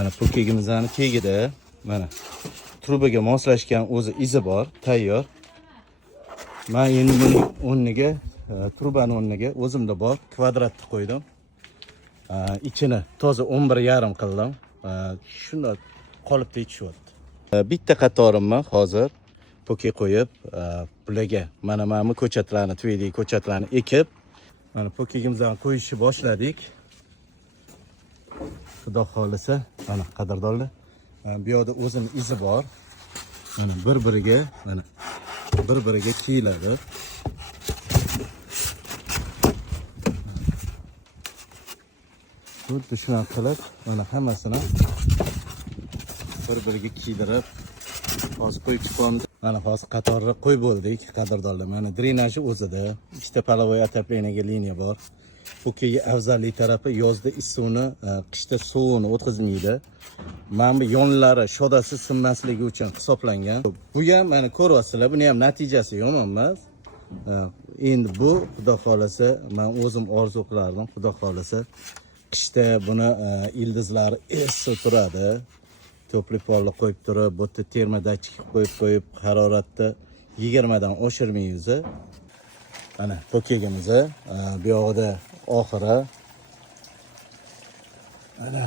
Mana pokegimizni tagida mana trubaga moslashgan o'zi izi bor, tayyor. Men endi buni o'rniga, trubani o'rniga o'zimda bor kvadratni qo'ydim. İçini toza 11,5 qildim. Shunday qolipda ichishyapti. Bitta qatorimni hozir poke qo'yib, bularga mana bu ko'chatlarni, tweedagi ko'chatlarni ekib, mana pokegimizni qo'yishni boshladik. Xudo xolisa, mana qadrdonlar, bu yerda o'zini izi bor. Mana bir-biriga kiyiladi. Xuddi shunday qilib, mana hammasini bir-biriga kiydirib, hozir qo'yib chiqamiz. Mana hozir qatorga qo'yib bo'ldik, qadrdonlar. Mana drenaji o'zida, ikkita polovoy отоплениyaga liniya bor. Pokega afzallik tarafi yozda issuvni, qishda suvini o'tkazmaydi. Mana bu yonlari shodasi sinmasligi uchun hisoblangan. Bu ham mana ko'ryapsizlar, buni ham natijasi yomon emas. Endi bu xudo xolasa men o'zim orzu qilardim, xudo xolasa. Qishda buni ildizlari esib turadi. To'pli polni qo'yib turib, bu yerda termodachik qo'yib haroratni 20 dan oshirmaymiz. Mana pokegimiz bu yoqda oxiri. Mana